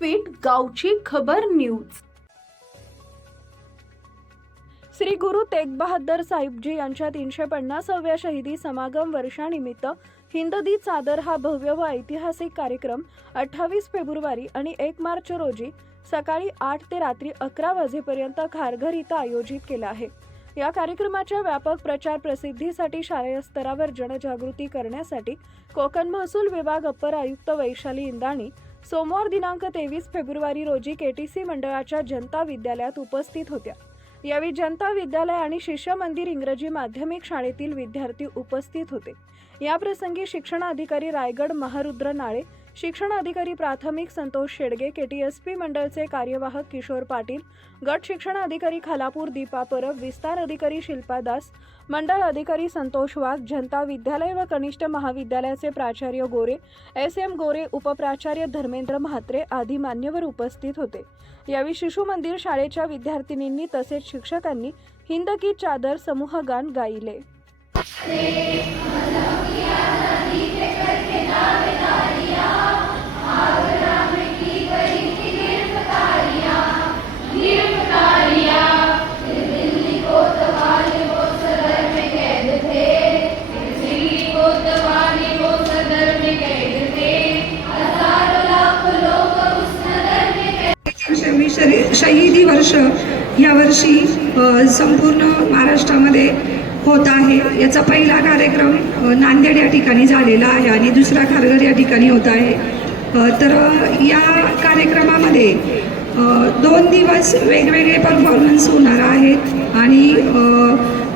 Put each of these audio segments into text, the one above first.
व्यासपीठ गावची खबर न्यूज। श्री गुरु तेग बहादर साहिबजी यांच्या 350व्या शहीदी समागम वर्षानिमित्त हिंददी चादर हा भव्य व ऐतिहासिक कार्यक्रम 28 फेब्रुवारी आणि 1 मार्च रोजी सकाळी 8 ते रात्री 11 वाजेपर्यंत खारघर इथं आयोजित केला आहे। या कार्यक्रमाच्या व्यापक प्रचार प्रसिद्धीसाठी शालेय स्तरावर जनजागृती करण्यासाठी कोकण महसूल विभाग अप्पर आयुक्त वैशाली इंदाणी सोमवार दिनांक 23 फेब्रुवारी रोजी केटीसी मंडळाच्या जनता विद्यालयात उपस्थित होत्या। यावेळी जनता विद्यालय आणि शिष्य मंदिर इंग्रजी माध्यमिक शाळेतील विद्यार्थी उपस्थित होते। या प्रसंगी शिक्षण अधिकारी रायगड महारुद्र नाळे, शिक्षण अधिकारी प्राथमिक संतोष शेडगे, केटीएसपी मंडळचे कार्यवाहक किशोर पाटील, गट शिक्षण अधिकारी खालापूर दीपा परब, विस्तार अधिकारी शिल्पा दास, मंडळ अधिकारी संतोष वाघ, जनता विद्यालय व कनिष्ठ महाविद्यालयाचे प्राचार्य गोरे, SM गोरे, उपप्राचार्य धर्मेंद्र म्हात्रे आदी मान्यवर उपस्थित होते। यावेळी शिशु मंदिर शाळेच्या विद्यार्थिनींनी तसेच शिक्षकांनी हिंद की चादर समूह गान गायले। शहीदी वर्ष यावर्षी संपूर्ण महाराष्ट्रामध्ये होत आहे। याचा पहिला कार्यक्रम नांदेड या ठिकाणी झालेला आहे आणि दुसरा खारघर या ठिकाणी होत आहे। तर या कार्यक्रमामध्ये 2 दिवस वेगवेगळे परफॉर्मन्स होणार आहेत आणि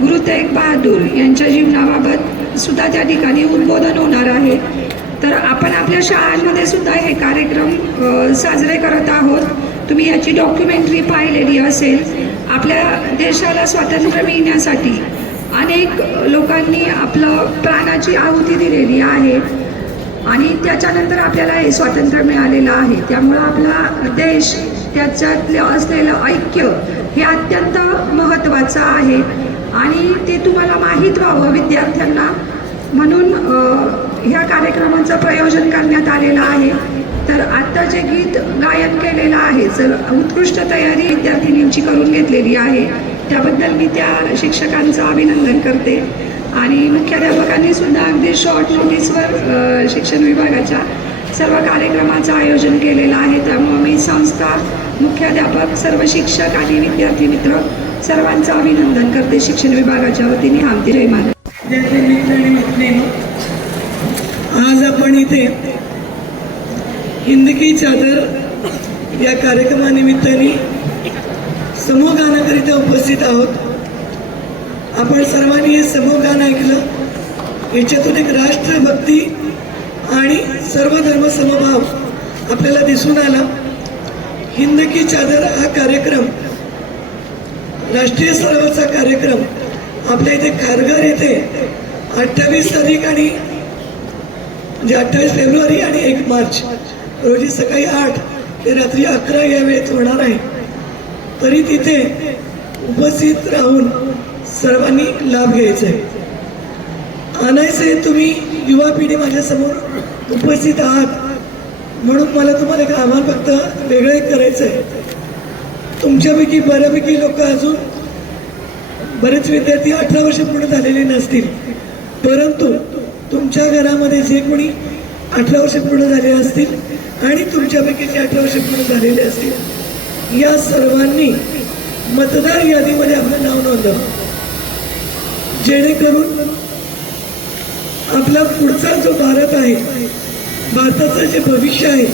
गुरु तेग बहादूर यांच्या जीवनाबाबत सुद्धा त्या ठिकाणी उद्बोधन होणार आहे। तर आपण आपल्या शाळांमध्ये सुद्धा हे कार्यक्रम साजरे करत आहोत। तुम्ही याची डॉक्युमेंटरी पाहिलेली असेल। आपल्या देशाला स्वातंत्र्य मिळण्यासाठी अनेक लोकांनी आपलं प्राणाची आहुती दिलेली आहे आणि त्याच्यानंतर आपल्याला हे स्वातंत्र्य मिळालेलं आहे। त्यामुळे आपला देश त्याच्यातलं असलेलं ऐक्य हे अत्यंत महत्त्वाचं आहे आणि ते तुम्हाला माहीत व्हावं विद्यार्थ्यांना, म्हणून ह्या कार्यक्रमाचं प्रयोजन करण्यात आलेलं आहे। तर आता जे गीत गायन केलेलं आहे उत्कृष्ट तयारी विद्यार्थिनींची करून घेतलेली आहे, त्याबद्दल मी त्या शिक्षकांचं अभिनंदन करते। आणि मुख्याध्यापकांनी सुद्धा अगदी शॉर्ट नोटीसवर शिक्षण विभागाच्या सर्व कार्यक्रमाचं आयोजन केलेलं आहे। त्यामुळे मी संस्था, मुख्याध्यापक, सर्व शिक्षक आणि विद्यार्थी मित्र सर्वांचं अभिनंदन करते शिक्षण विभागाच्या वतीने। आमती जय महाराज। आज आपण इथे हिंद की चादर या कार्यक्रमानिमित्ताने समूह गानाकरिता उपस्थित आहोत। आपण सर्वांनी हे समूह गान ऐकलं। याच्यातून एक राष्ट्रभक्ती आणि सर्व धर्म समभाव आपल्याला दिसून आला। हिंद की चादर हा कार्यक्रम राष्ट्रीय स्तरावरचा कार्यक्रम आपल्या इथे खारघर येथे 28 तारीख आणि म्हणजे 28 फेब्रुवारी आणि 1 मार्च रोजी सकाळी 8 ते रात्री 11 या वेळेत होणार आहे। तरी तिथे उपस्थित राहून सर्वांनी लाभ घ्यायचा आहे। आणायचे तुम्ही युवा पिढी माझ्यासमोर उपस्थित आहात म्हणून मला तुम्हाला एक आव्हान फक्त वेगळे करायचं आहे। तुमच्यापैकी बऱ्यापैकी लोक अजून बरेच विद्यार्थी 18 वर्ष पूर्ण झालेले नसतील, परंतु तुमच्या घरामध्ये जे कोणी 18 वर्ष पूर्ण झाले असतील आणि तुमच्यापैकी जे 18 वर्ष पूर्ण झालेले असतील या सर्वांनी मतदार यादीमध्ये आपलं नाव नोंदवावं, जेणेकरून आपला पुढचा जो भारत आहे, भारताचं जे भविष्य आहे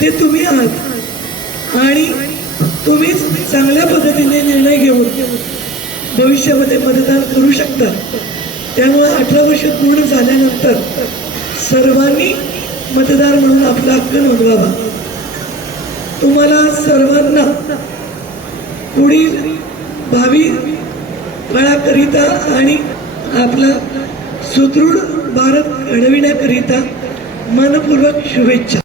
ते तुम्ही आहात आणि तुम्हीच चांगल्या पद्धतीने निर्णय घेऊन भविष्यामध्ये मतदान करू शकता। त्यामुळे 18 वर्ष पूर्ण झाल्यानंतर सर्वांनी मतदार म्हणून आपला हक्क नोंदवावा। तुम्हाला सर्वांना पुढील भावी काळाकरिता आणि आपला सुदृढ भारत घडविण्याकरिता मनपूर्वक शुभेच्छा।